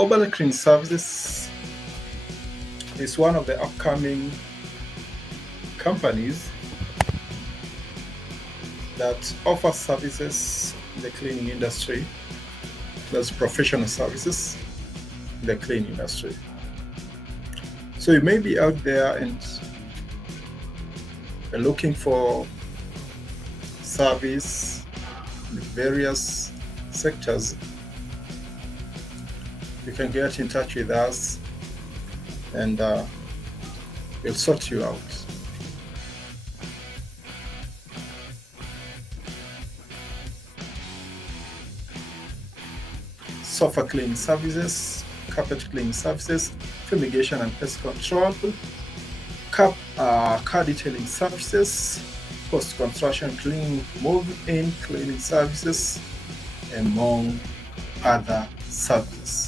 Obareds Cleaning Services is one of the upcoming companies that offers services in the cleaning industry. That's professional services in the cleaning industry. So you may be out there and looking for service in various sectors. You can get in touch with us and we'll sort you out. Sofa cleaning services, carpet cleaning services, fumigation and pest control, car detailing services, post-construction cleaning, move-in cleaning services, among other services.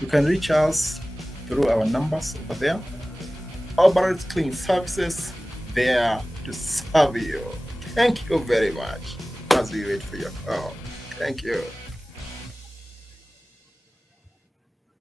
You can reach us through our numbers over there. Obareds Cleaning Services, there to serve you. Thank you very much as we wait for your call. Thank you.